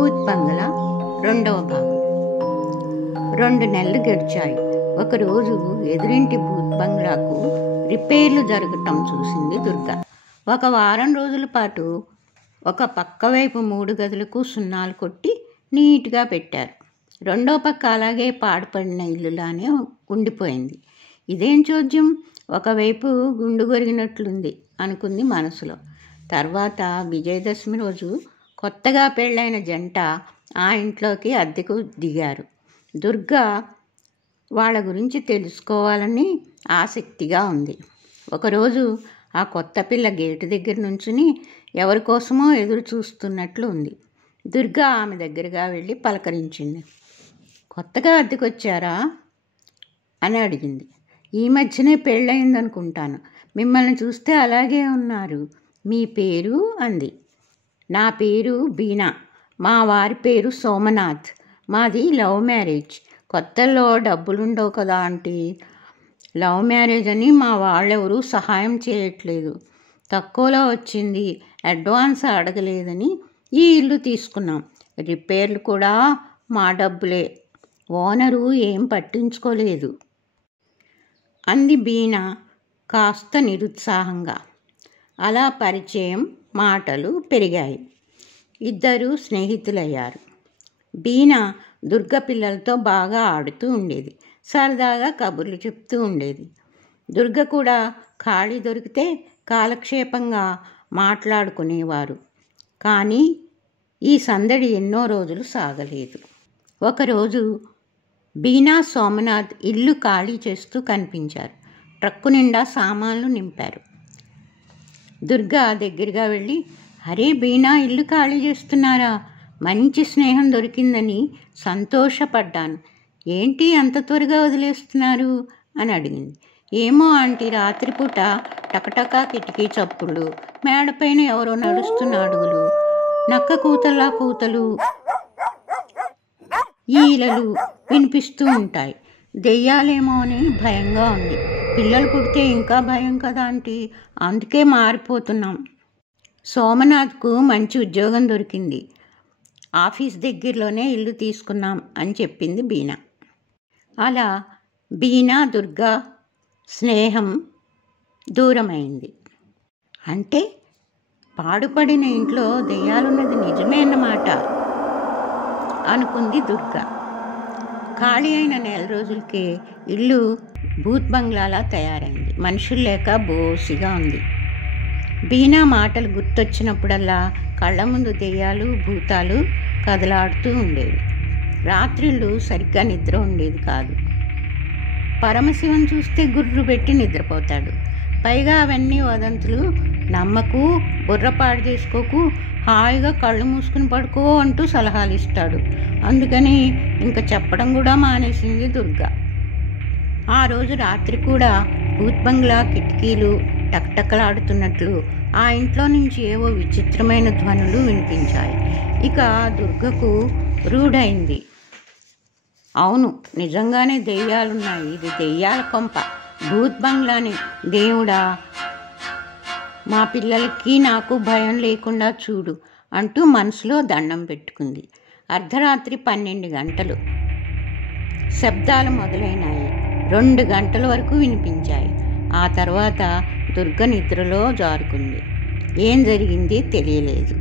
భూత్ బంగ్లా రెండవ భాగం. 2 నెలలు గడిచాయి. ఒకరోజు ఎదురింటి భూత్ బంగ్లాకు రిపేర్లు జరగటం చూసింది దుర్గ. 1 వారం రోజుల పాటు ఒక పక్క వైపు 3 గదులకు సున్నాలు కొట్టి నీట్గా పెట్టారు. రెండో పక్క అలాగే పాడుపడిన ఇల్లులానే ఉండిపోయింది. ఇదేం చోద్యం, ఒకవైపు గుండు గొరిగినట్లుంది అనుకుంది మనసులో. తర్వాత విజయదశమి రోజు కొత్తగా పెళ్ళైన జంట ఆ ఇంట్లోకి అద్దెకు దిగారు. దుర్గ వాళ్ళ గురించి తెలుసుకోవాలని ఆసక్తిగా ఉంది. ఒకరోజు ఆ కొత్త పిల్ల గేటు దగ్గర నుంచుని ఎవరి కోసమో ఎదురు చూస్తున్నట్లు ఉంది. దుర్గ ఆమె దగ్గరగా వెళ్ళి పలకరించింది. కొత్తగా అద్దెకొచ్చారా అని అడిగింది. ఈ మధ్యనే పెళ్ళయిందనుకుంటాను. మిమ్మల్ని చూస్తే అలాగే ఉన్నారు. మీ పేరు అంది. నా పేరు బీనా. మా వారి పేరు సోమనాథ్. మాది లవ్ మ్యారేజ్. కొత్తల్లో డబ్బులుండవు కదా ఆంటీ. లవ్ మ్యారేజ్ అని మా వాళ్ళెవరూ సహాయం చేయట్లేదు. తక్కువలో వచ్చింది, అడ్వాన్స్ అడగలేదని ఈ ఇల్లు తీసుకున్నాం. రిపేర్లు కూడా మా డబ్బులే. ఓనరు ఏం పట్టించుకోలేదు అంది బీనా కాస్త నిరుత్సాహంగా. అలా పరిచయం, మాటలు పెరిగాయి. ఇద్దరూ స్నేహితులయ్యారు. బీనా దుర్గ పిల్లలతో బాగా ఆడుతూ ఉండేది. సరదాగా కబుర్లు చెప్తూ ఉండేది. దుర్గ కూడా ఖాళీ దొరికితే కాలక్షేపంగా మాట్లాడుకునేవారు. కానీ ఈ సందడి ఎన్నో రోజులు సాగలేదు. ఒకరోజు బీనా, సోమనాథ్ ఇల్లు ఖాళీ చేస్తూ కనిపించారు. ట్రక్కు నిండా సామాన్లు నింపారు. దుర్గ దగ్గరగా వెళ్ళి, అరే బీనా, ఇల్లు ఖాళీ చేస్తున్నారా? మంచి స్నేహం దొరికిందని సంతోషపడ్డాను. ఏంటి అంత త్వరగా వదిలేస్తున్నారు అని అడిగింది. ఏమో ఆంటీ, రాత్రిపూట టకటకా కిటికీ చప్పుళ్ళు, మేడపైన ఎవరో నడుస్తున్న అడుగులు, నక్క కూతలు, ఈలలు వినిపిస్తూ ఉంటాయి. దెయ్యాలేమో అని భయంగా ఉంది. పిల్లలు పుడితే ఇంకా భయం కదా ఆంటీ, అందుకే మారిపోతున్నాం. సోమనాథ్కు మంచి ఉద్యోగం దొరికింది. ఆఫీస్ దగ్గరలోనే ఇల్లు తీసుకున్నాం అని చెప్పింది బీనా. అలా బీనా, దుర్గ స్నేహం దూరమైంది. అంటే పాడుపడిన ఇంట్లో దెయ్యాలున్నది నిజమే అన్నమాట అనుకుంది దుర్గ. ఖాళీ అయిన 1 నెల రోజులకే ఇల్లు భూత్ బంగ్లాలా తయారైంది. మనుషులు లేక బోసిగా ఉంది. బీనా మాటలు గుర్తొచ్చినప్పుడల్లా కళ్ళ ముందు దెయ్యాలు, భూతాలు కదలాడుతూ ఉండేవి. రాత్రిళ్ళు సరిగ్గా నిద్ర ఉండేది కాదు. పరమశివం చూస్తే గుర్రు పెట్టి నిద్రపోతాడు. పైగా అవన్నీ వదంతులు. నమ్మకు, బుర్రపాడు చేసుకోకు, హాయిగా కళ్ళు మూసుకుని పడుకో అంటూ సలహాలు ఇస్తాడు. అందుకని ఇంకా చెప్పడం కూడా మానేసింది దుర్గ. ఆ రోజు రాత్రి కూడా భూత్ బంగ్లా కిటికీలు టక్టకలాడుతున్నట్లు ఆ ఇంట్లో నుంచి ఏవో విచిత్రమైన ధ్వనులు వినిపించాయి. ఇక దుర్గకు రూఢైంది. అవును, నిజంగానే దెయ్యాలున్నాయి. ఇది దెయ్యాల కొంప, భూత్ బంగ్లాని. దేవుడా, మా పిల్లలకి నాకు భయం లేకుండా చూడు అంటూ మనసులో దండం పెట్టుకుంది. అర్ధరాత్రి 12 గంటలు. శబ్దాలు మొదలైనాయి. 2 గంటల వరకు వినిపించాయి. ఆ తర్వాత దుర్గ నిద్రలో జారుకుంది. ఏం జరిగింది తెలియలేదు.